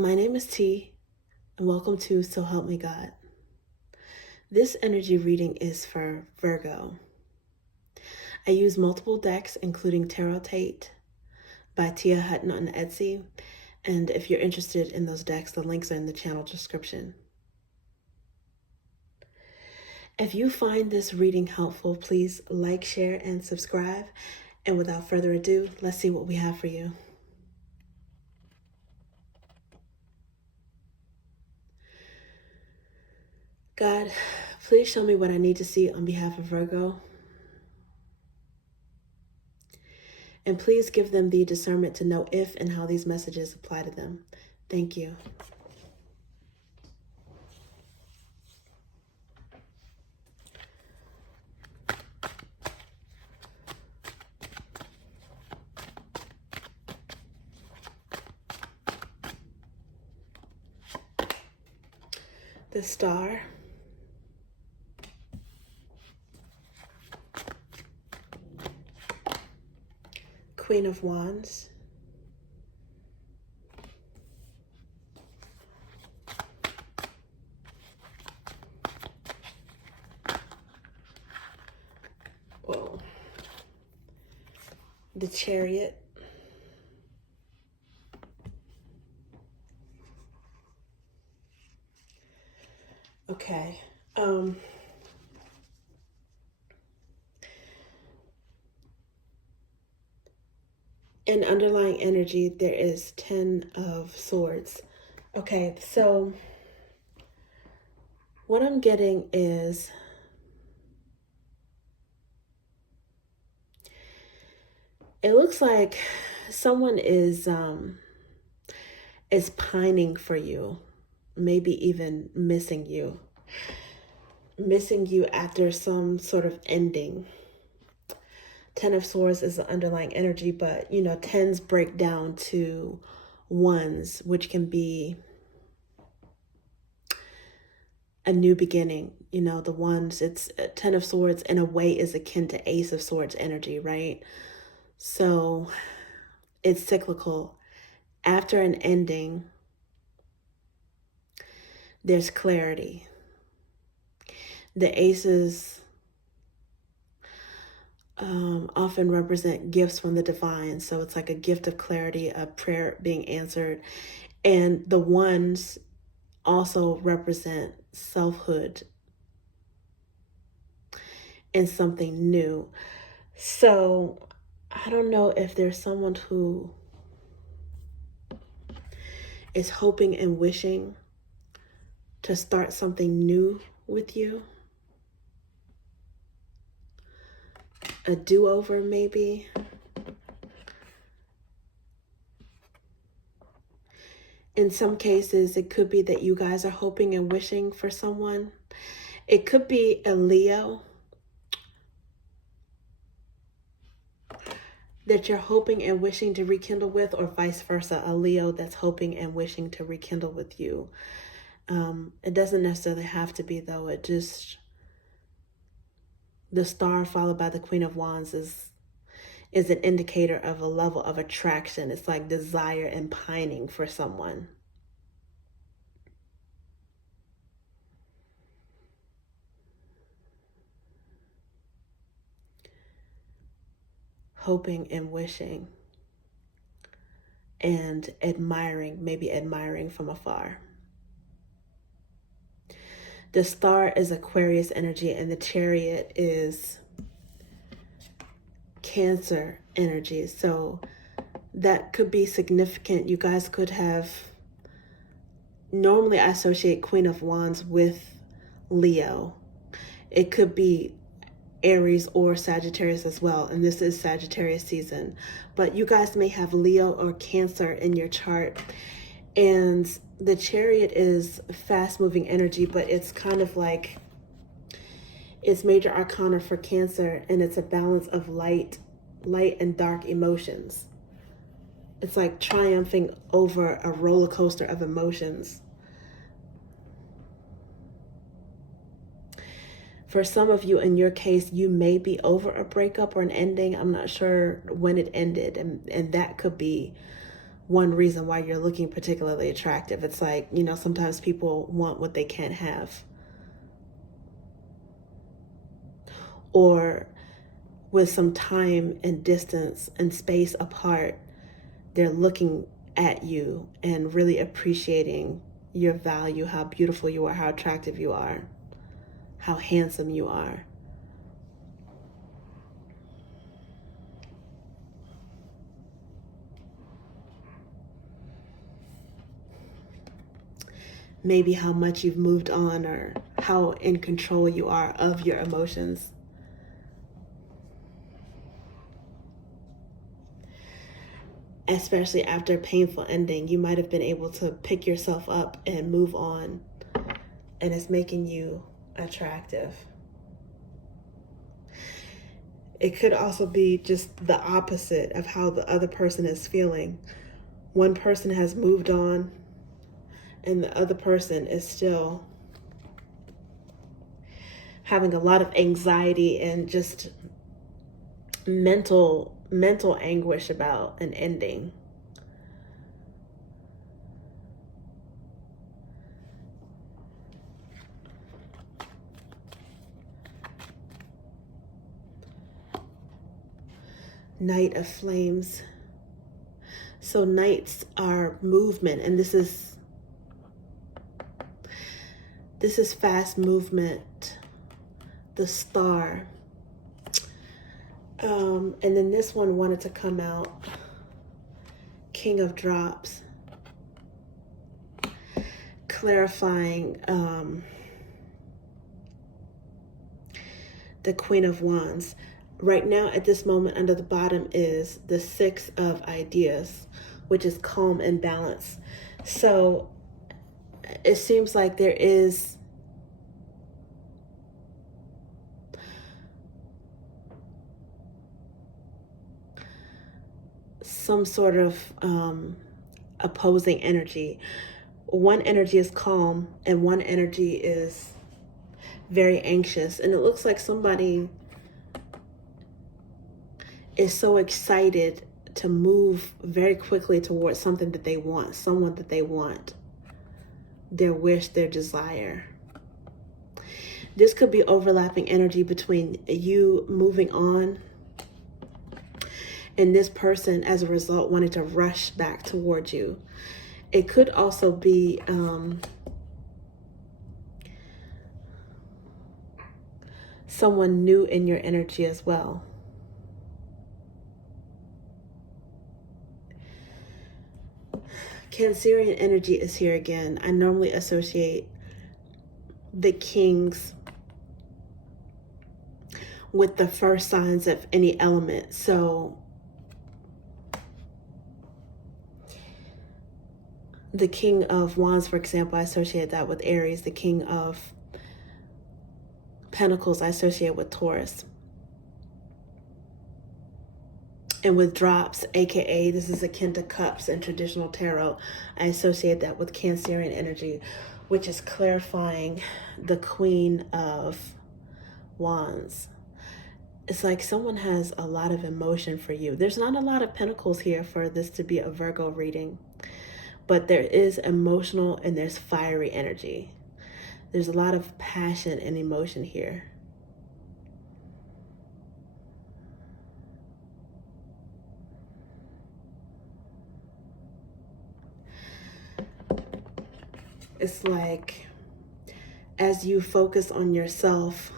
My name is T, and welcome to So Help Me God. This energy reading is for Virgo. I use multiple decks, including relocate by Tia Hutton on Etsy, and if you're interested in those decks, the links are in the channel description. If you find this reading helpful, please like, share, and subscribe. And without further ado, let's see what we have for you. God, please show me what I need to see on behalf of Virgo. And please give them the discernment to know if and how these messages apply to them. Thank you. The Star, Queen of Wands, whoa, the Chariot, okay, in underlying energy, there is 10 of Swords. Okay, so what I'm getting is it looks like someone is pining for you, maybe even missing you after some sort of ending. 10 of Swords is the underlying energy, but you know, 10s break down to 1s, which can be a new beginning. You know, the 1s, it's 10 of Swords in a way is akin to Ace of Swords energy, right? So it's cyclical. After an ending, there's clarity. The aces often represent gifts from the divine. So it's like a gift of clarity, a prayer being answered. And the 1s also represent selfhood and something new. So I don't know if there's someone who is hoping and wishing to start something new with you. A do-over, maybe. In some cases, it could be that you guys are hoping and wishing for someone. It could be a Leo that you're hoping and wishing to rekindle with, or vice versa, a Leo that's hoping and wishing to rekindle with you. It doesn't necessarily have to be, though. It just, the Star followed by the Queen of Wands is an indicator of a level of attraction. It's like desire and pining for someone. Hoping and wishing and admiring, maybe admiring from afar. The Star is Aquarius energy, and the Chariot is Cancer energy. So that could be significant. You guys could have, normally I associate Queen of Wands with Leo. It could be Aries or Sagittarius as well, and this is Sagittarius season. But you guys may have Leo or Cancer in your chart. And the Chariot is fast-moving energy, but it's kind of like, it's major arcana for Cancer, and it's a balance of light and dark emotions. It's like triumphing over a roller coaster of emotions. For some of you, in your case, you may be over a breakup or an ending. I'm not sure when it ended, and that could be one reason why you're looking particularly attractive. It's like, you know, sometimes people want what they can't have. Or with some time and distance and space apart, they're looking at you and really appreciating your value, how beautiful you are, how attractive you are, how handsome you are. Maybe how much you've moved on, or how in control you are of your emotions. Especially after a painful ending, you might have been able to pick yourself up and move on, and it's making you attractive. It could also be just the opposite of how the other person is feeling. One person has moved on, and the other person is still having a lot of anxiety and just mental anguish about an ending. Knight of Flames. So knights are movement, and this is fast movement. The Star. And then this one wanted to come out. King of Drops. Clarifying the Queen of Wands. Right now, at this moment, under the bottom is the Six of Ideas, which is calm and balance. So it seems like there is some sort of opposing energy. One energy is calm and one energy is very anxious. And it looks like somebody is so excited to move very quickly towards something that they want, someone that they want, their wish, their desire. This could be overlapping energy between you moving on and this person, as a result, wanting to rush back towards you. It could also be someone new in your energy as well. Cancerian energy is here again. I normally associate the kings with the first signs of any element. So the King of Wands, for example, I associate that with Aries. The King of Pentacles, I associate with Taurus. And with Drops, aka this is akin to Cups in traditional tarot, I associate that with Cancerian energy, which is clarifying the Queen of Wands. It's like someone has a lot of emotion for you. There's not a lot of pentacles here for this to be a Virgo reading, but there is emotional and there's fiery energy. There's a lot of passion and emotion here. It's like as you focus on yourself,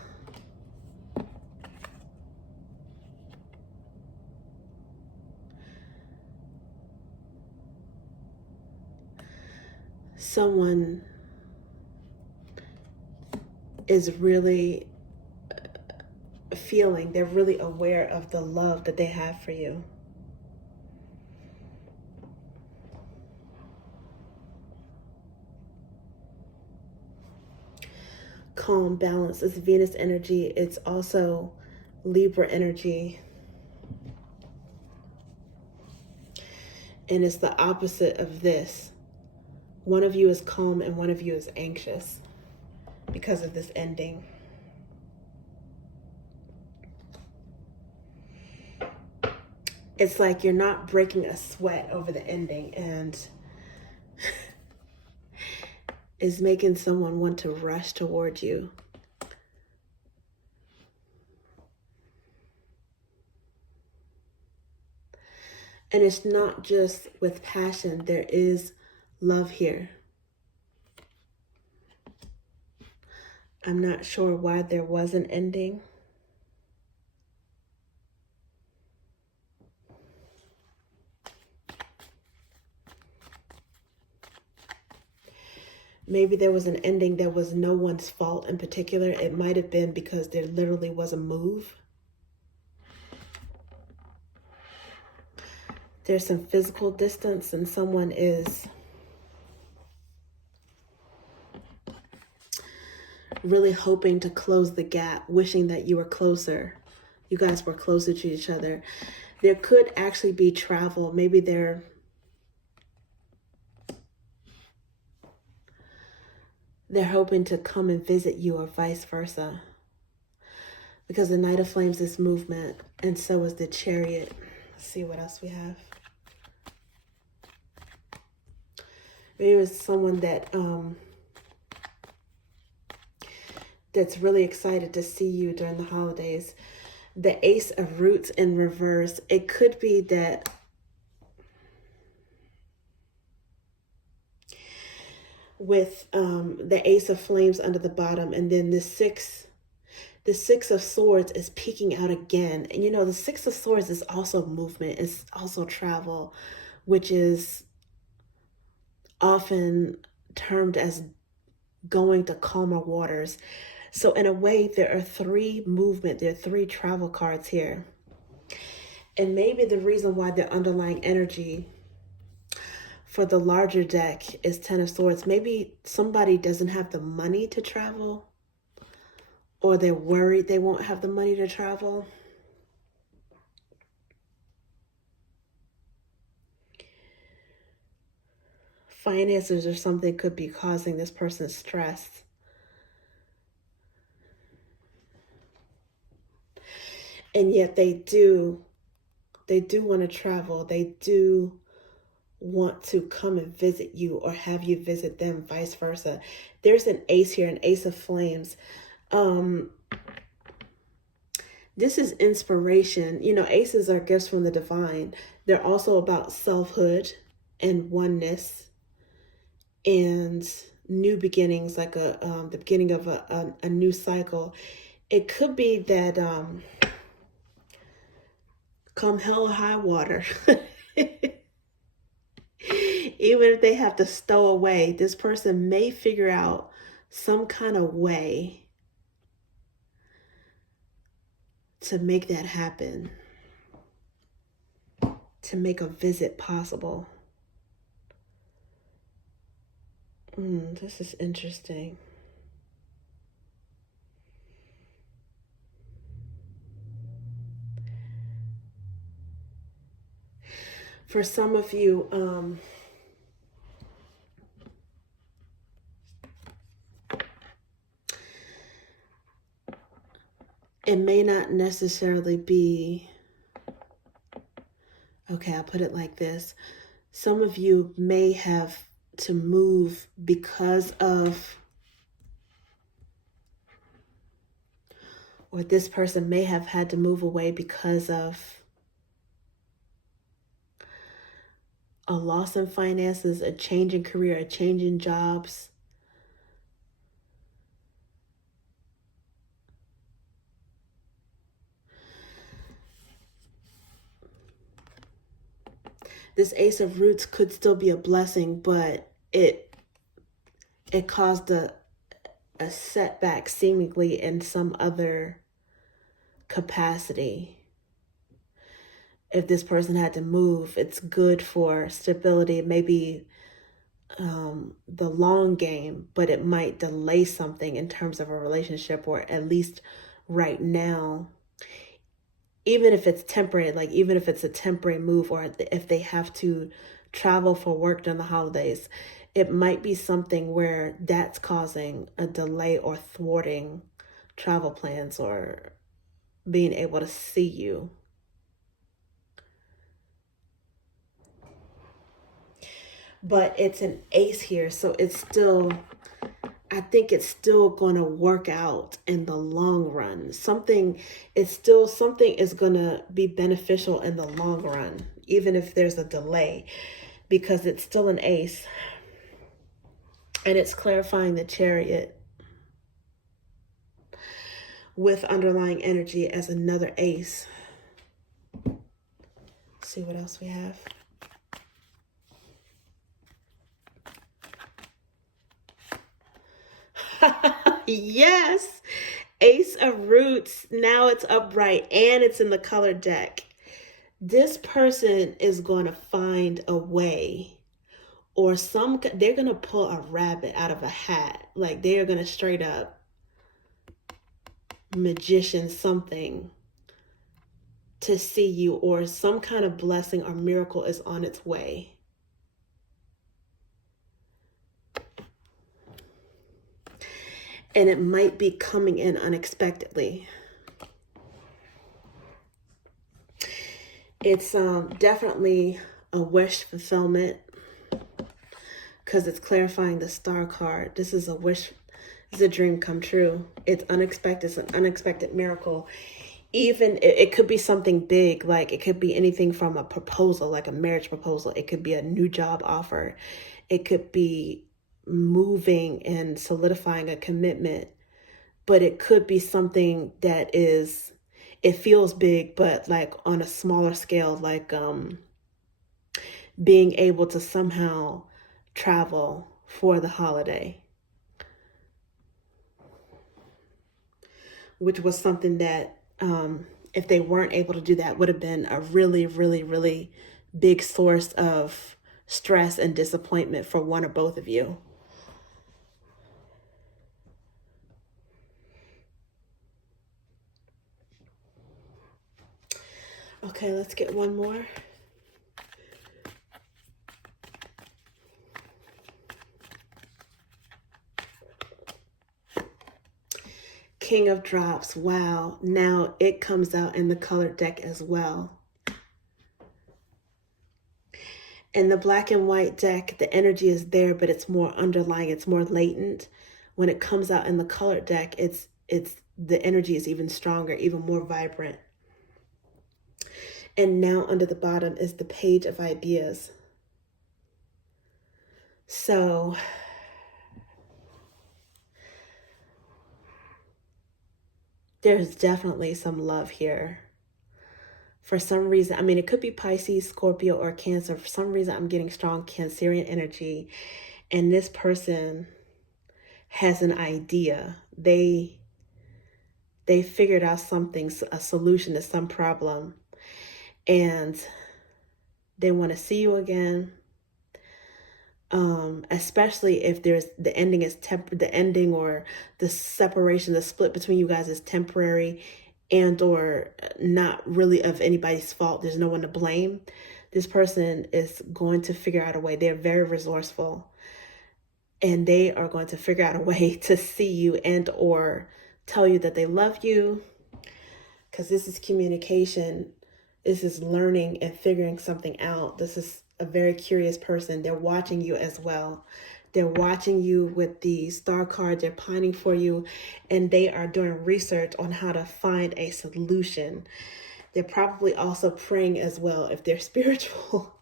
someone is really feeling, they're really aware of the love that they have for you. Calm, balance is Venus energy. It's also Libra energy. And it's the opposite of this. One of you is calm and one of you is anxious because of this ending. It's like you're not breaking a sweat over the ending, and is making someone want to rush toward you. And it's not just with passion, there is love here. I'm not sure why there was an ending. Maybe there was an ending that was no one's fault in particular. It might have been because there literally was a move. There's some physical distance and someone is really hoping to close the gap, wishing that you were closer. You guys were closer to each other. There could actually be travel. Maybe they're hoping to come and visit you or vice versa. Because the Knight of Flames is movement, and so is the Chariot. Let's see what else we have. Maybe it was someone that that's really excited to see you during the holidays. The Ace of Roots in reverse. It could be that with the Ace of Flames under the bottom, and then the Six of Swords is peeking out again. And you know, the Six of Swords is also movement. It's also travel, which is often termed as going to calmer waters. So in a way, there are three travel cards here. And maybe the reason why the underlying energy for the larger deck is Ten of Swords. Maybe somebody doesn't have the money to travel, or they're worried they won't have the money to travel. Finances or something could be causing this person stress. And yet they do want to travel. They do want to come and visit you or have you visit them, vice versa. There's an ace here, an Ace of Flames. This is inspiration. You know, aces are gifts from the divine. They're also about selfhood and oneness and new beginnings, like the beginning of a new cycle. It could be that come hell or high water, even if they have to stow away, this person may figure out some kind of way to make that happen, to make a visit possible. This is interesting. For some of you, it may not necessarily be, okay, I'll put it like this. Some of you may have to move because of, or this person may have had to move away because of a loss in finances, a change in career, a change in jobs. This Ace of Roots could still be a blessing, but it caused a setback seemingly in some other capacity. If this person had to move, it's good for stability, maybe the long game, but it might delay something in terms of a relationship, or at least right now, even if it's temporary, like even if it's a temporary move, or if they have to travel for work during the holidays, it might be something where that's causing a delay or thwarting travel plans or being able to see you. but it's an ace here. So it's still, I think it's still going to work out in the long run. Something is going to be beneficial in the long run, even if there's a delay, because it's still an ace. And it's clarifying the Chariot with underlying energy as another ace. Let's see what else we have. Yes, Ace of Roots. Now it's upright and it's in the colored deck. This person is going to find a way, or they're going to pull a rabbit out of a hat. Like they are going to straight up magician something to see you, or some kind of blessing or miracle is on its way. And it might be coming in unexpectedly. It's definitely a wish fulfillment, because it's clarifying the Star card. This is a wish, it's a dream come true. It's unexpected. It's an unexpected miracle. Even it could be something big, like it could be anything from a proposal, like a marriage proposal. It could be a new job offer. It could be moving and solidifying a commitment. But it could be something that is, it feels big, but like on a smaller scale, like being able to somehow travel for the holiday, which was something that if they weren't able to do that, would have been a really, really, really big source of stress and disappointment for one or both of you. Okay, let's get one more. King of Drops. Wow. Now it comes out in the colored deck as well. In the black and white deck, the energy is there, but it's more underlying. It's more latent. When it comes out in the colored deck, it's the energy is even stronger, even more vibrant. And now under the bottom is the Page of Ideas. So there's definitely some love here. For some reason, I mean, it could be Pisces, Scorpio, or Cancer. For some reason, I'm getting strong Cancerian energy. And this person has an idea. They figured out something, a solution to some problem. And they want to see you again. Especially if there's the ending is the ending or the separation, the split between you guys is temporary and or not really of anybody's fault. There's no one to blame. This person is going to figure out a way. They're very resourceful, and they are going to figure out a way to see you and or tell you that they love you, because this is communication. This is learning and figuring something out. This is a very curious person. They're watching you as well. They're watching you with the Star card. They're pining for you, and they are doing research on how to find a solution. They're probably also praying as well if they're spiritual.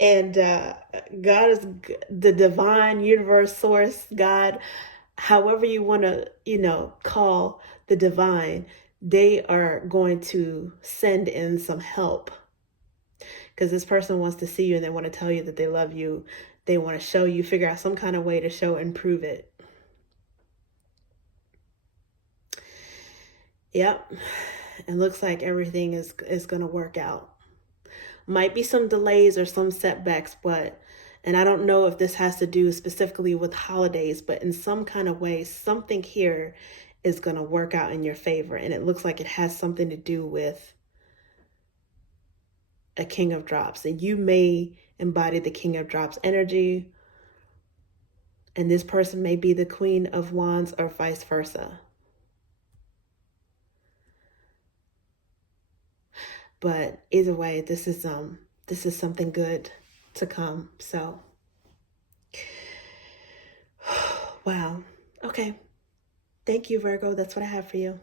And God is the divine universe, source, God, however you want to, call the divine. They are going to send in some help, because this person wants to see you and they want to tell you that they love you. They want to show you, figure out some kind of way to show and prove it. Yep. It looks like everything is going to work out. Might be some delays or some setbacks, and I don't know if this has to do specifically with holidays, but in some kind of way, something here is going to work out in your favor. And it looks like it has something to do with a King of Drops. And you may embody the King of Drops energy, and this person may be the Queen of Wands or vice versa. But either way, this is something good to come. So Wow. Okay. Thank you, Virgo. That's what I have for you.